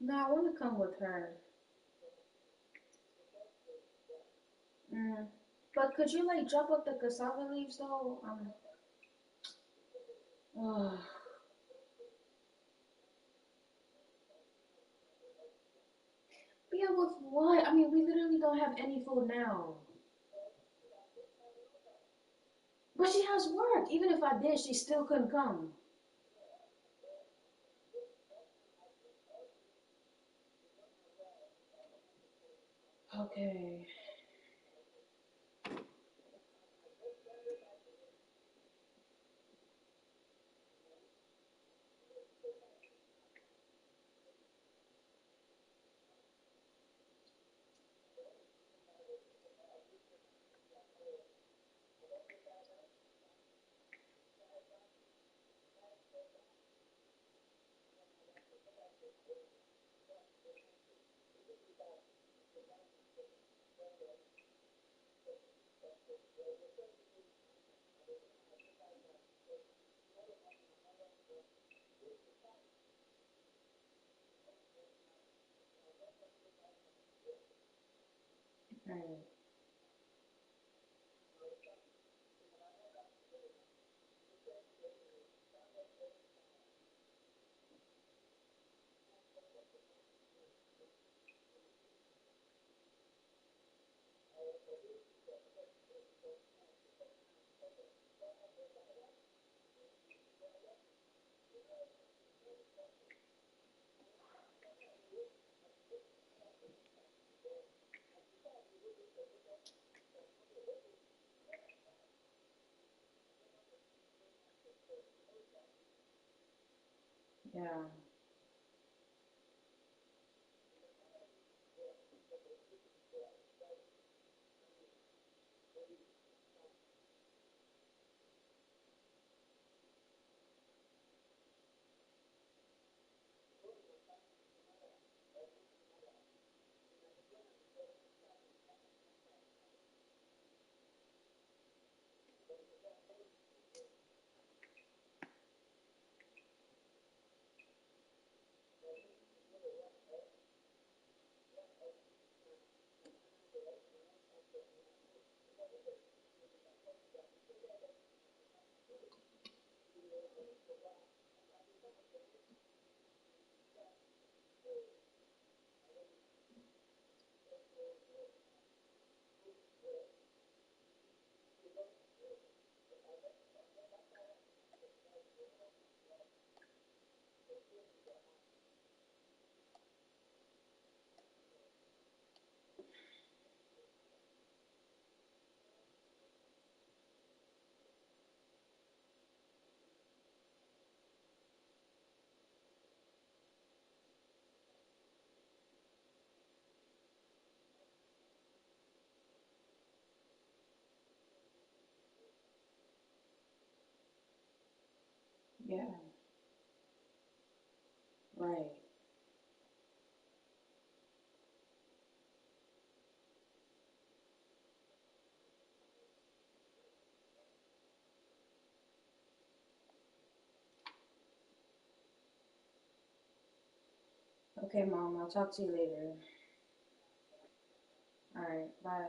No, I want to come with her. Mm. But could you, like, chop up the cassava leaves, though? Ugh. But yeah, with what? I mean, we literally don't have any food now. But she has work. Even if I did, she still couldn't come. Okay. Alright. Yeah. Yeah. Right. Okay, Mom. I'll talk to you later. Alright. Bye.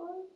fuck?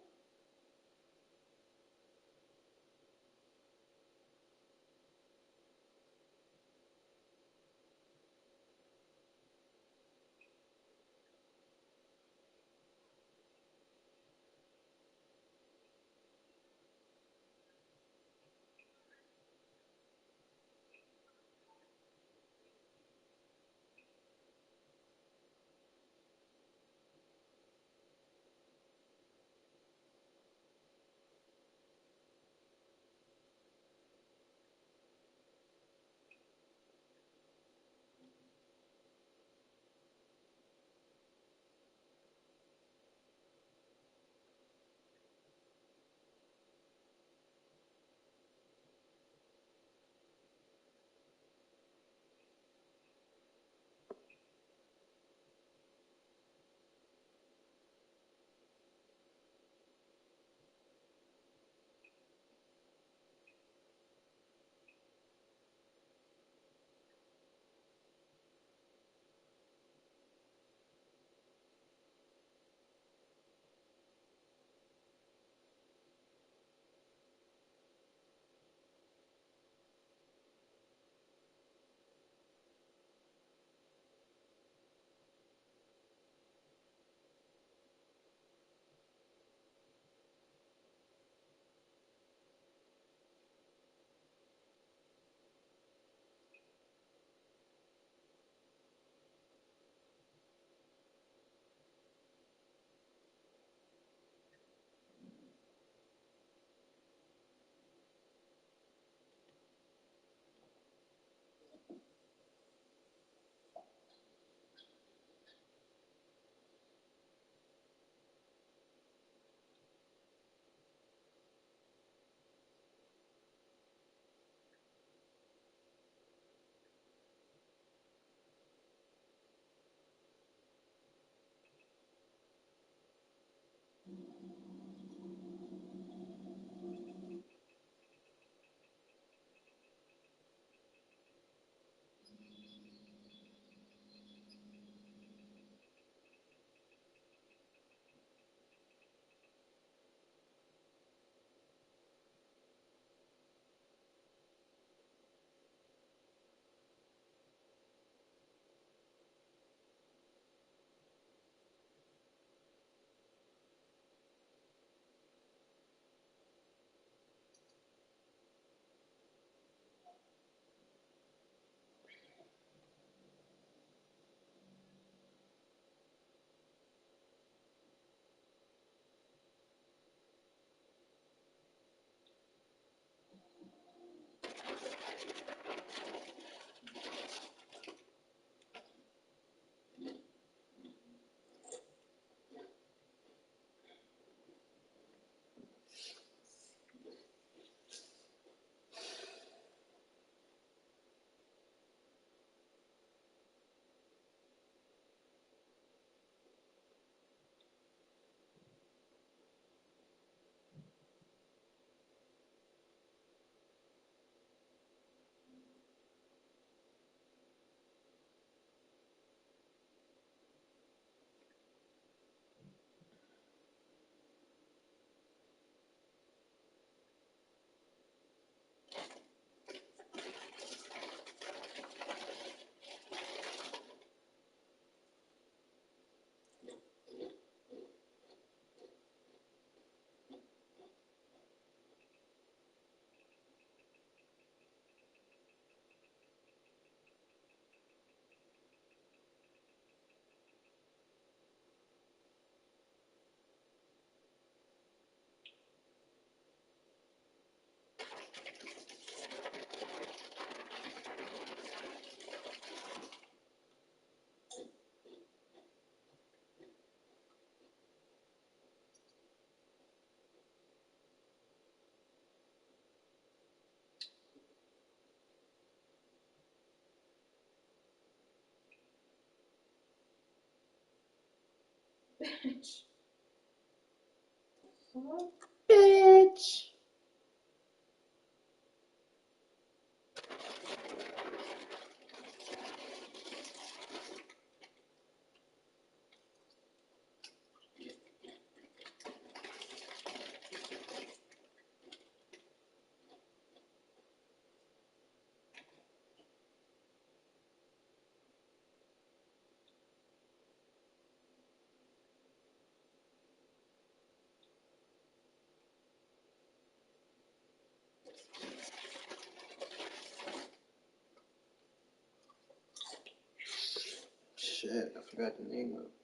Bitch. Fuck. Bitch. Shit, I forgot the name of it.